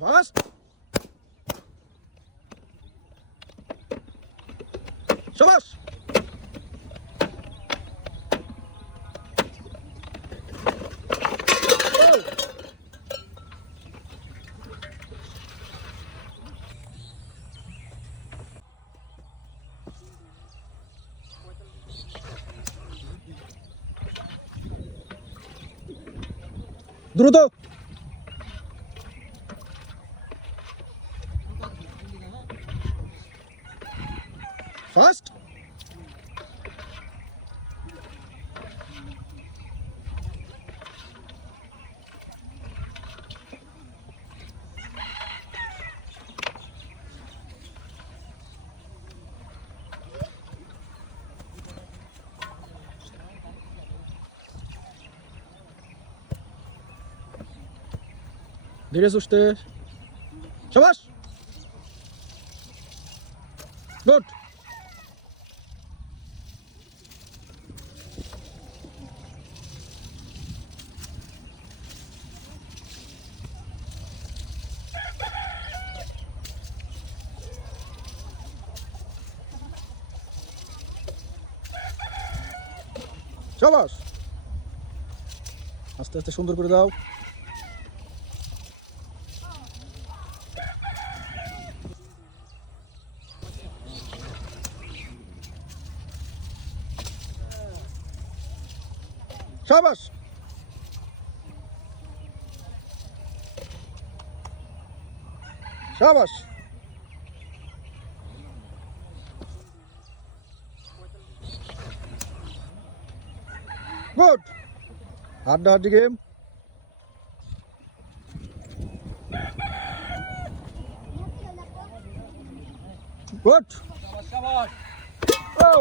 ফাস্ট শাবাশ দ্রুত ফাস্ট ধীরে সুস্থে শাবাশ গুড শাবাশ আস্তে আস্তে সুন্দর করে দাও শাবাশ শাবাশ গুড হাড্ডাহাড্ডি গেম গুড ও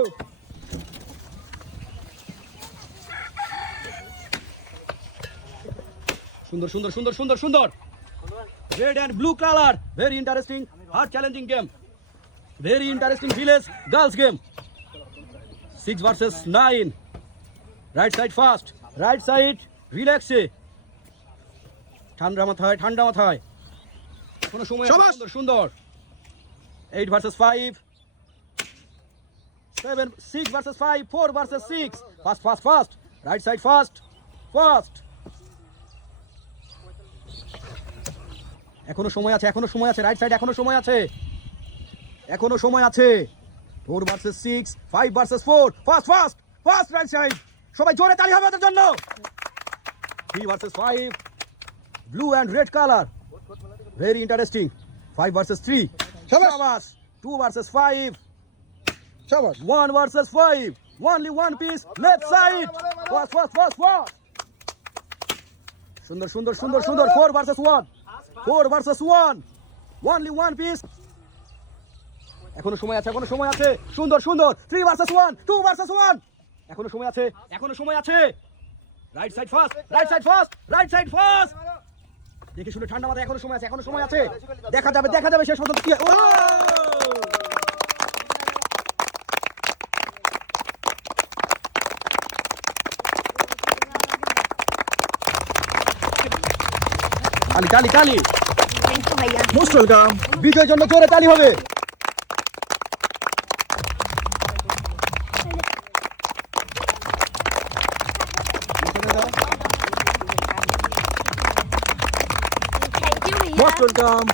সুন্দর সুন্দর সুন্দর সুন্দর সুন্দর red and blue colour very interesting hard challenging game very interesting village girls game 6 versus 9 right side fast right side রিল্যাক্সে ঠান্ডা মাথায় কোনো সময় সুন্দর সুন্দর 8 versus 5 7 6 versus 5 4 versus 6 fast fast fast right side fast fast এখনো সময় আছে রাইট সাইড এখনো সময় আছে 4 versus 6 5 versus 4 fast fast fast right side সবাই জোরে তালি হবে ওদের জন্য 3 versus 5 blue and red colour very interesting 5 versus 3 শাবাশ 2 ভার্সেস 5 শাবাশ 1 versus 5 only one piece left side fast fast fast fast সুন্দর সুন্দর সুন্দর সুন্দর 4 versus 1 4 versus 1 only one piece এখনো সময় আছে সুন্দর সুন্দর 3 ভার্সেস 1 2 ভার্সেস 1 এখনো সময় আছে রাইট সাইড ফাস্ট দেখে শুনে ঠান্ডা মাথায় এখনো সময় আছে দেখা যাবে শেষ পর্যন্ত কি কালি মোস্ট ওয়েলকাম বিজয়ের জন্য জোরে তালি হবে মোস্ট ওয়েলকাম